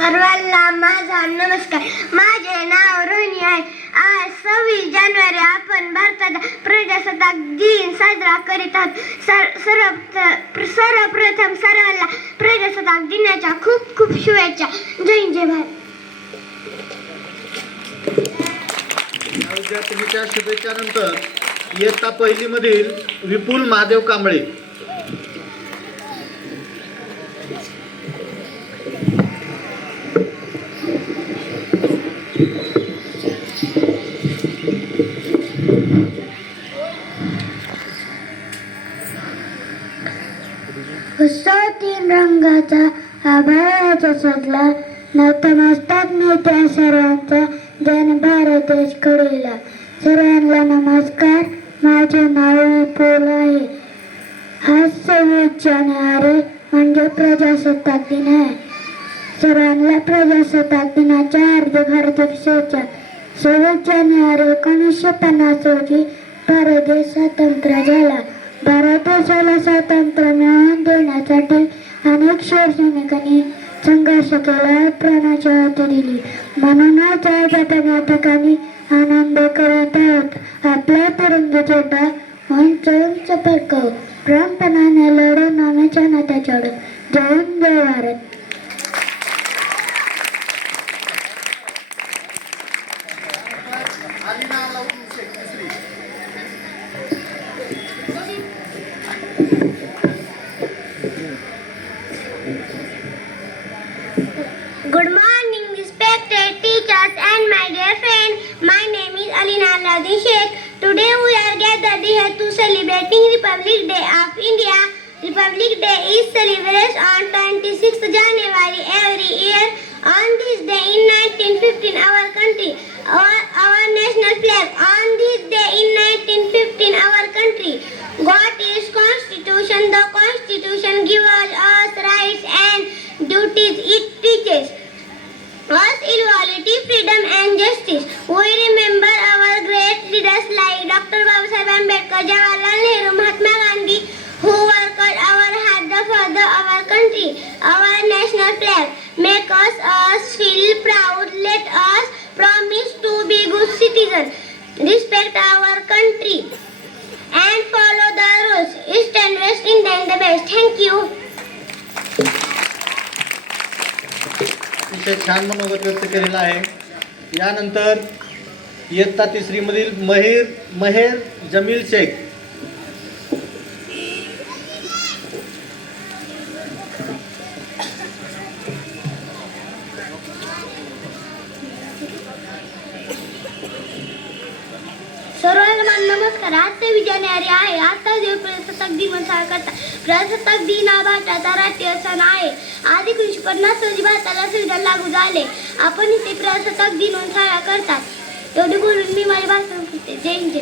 सर्वांना माझा नमस्कार. माझे नाव रोहिणी आहे. आज 26 जानेवारी आपण भारताचा प्रजासत्ताक दिन साजरा करीत आहोत. सर्वप्रथम सर्वांना प्रजासत्ताक दिनाच्या खूप खूप शुभेच्छा. जय हिंद जय भारत. विद्यार्थिनीच्या शुभेच्छानंतर इयत्ता पहिली मधील विपुल महादेव कांबळे. उत्सव तीन रंगाचा आभाळाचा सजला. नतमस्तक नेत्या सर्वांचा जन भारत देश कडेला. सर्वांना नमस्कार. माझे नाव विपुल आहे. आज 26 जानेवारी म्हणजे प्रजासत्ताक दिन आहे. सर्वांना प्रजासत्ताक दिनाच्या हार्दिक हार्दिक शुभेच्छा. 26 जानेवारी 1950 रोजी भारत देश स्वतंत्र झाला. भारत देशाला स्वातंत्र्य मिळवून देण्यासाठी अनेक शूर सैनिकांनी संघर्ष केला, प्राणाची आहुती दिली. म्हणूनच आज आपण या ठिकाणी आनंद करत आहोत. आपला तिरंगी झेंडा उंच उंच फडकवू. ठामपणाने लढून आम्ही नात्या चढू. जय हिंद जय Bharat. Good morning, respected teachers and my dear friends. My name is Alina Alauddin Sheikh. Today we are gathered here to celebrating Republic Day of India. Republic Day is celebrated on 26th January every year. On this day in 1915, our country, our national flag. On this day in 1915, our country got its constitution. The constitution gives us rights and duties. It teaches us equality, freedom and justice. We remember our great leaders like Dr. Babasaheb Ambedkar, Jawaharlal Nehru, Mahatma Gandhi, who worked hard for our country. Our national flag makes us feel proud. Let us promise to be good citizens, respect our country and follow the rules. Stand West India the best. Thank you. अतिशय छान मनोगत व्यक्त केलेला आहे. यानंतर इयत्ता तिसरी मधील महेर जमील शेख. सर्वांना नमस्कार. आज 26 जानेवारी आहे. आजचा दिवस प्रजासत्ताक दिन साजरा करतात. प्रजासत्ताक दिन हा भारताचा राष्ट्रीय सण आहे. आज 1950 रोजी भारताला संविधान लागू झाले. आपण इथे प्रजासत्ताक दिन साजरा करतात. एवढी बोलून मी माझे भाषण करते. जय हिंद.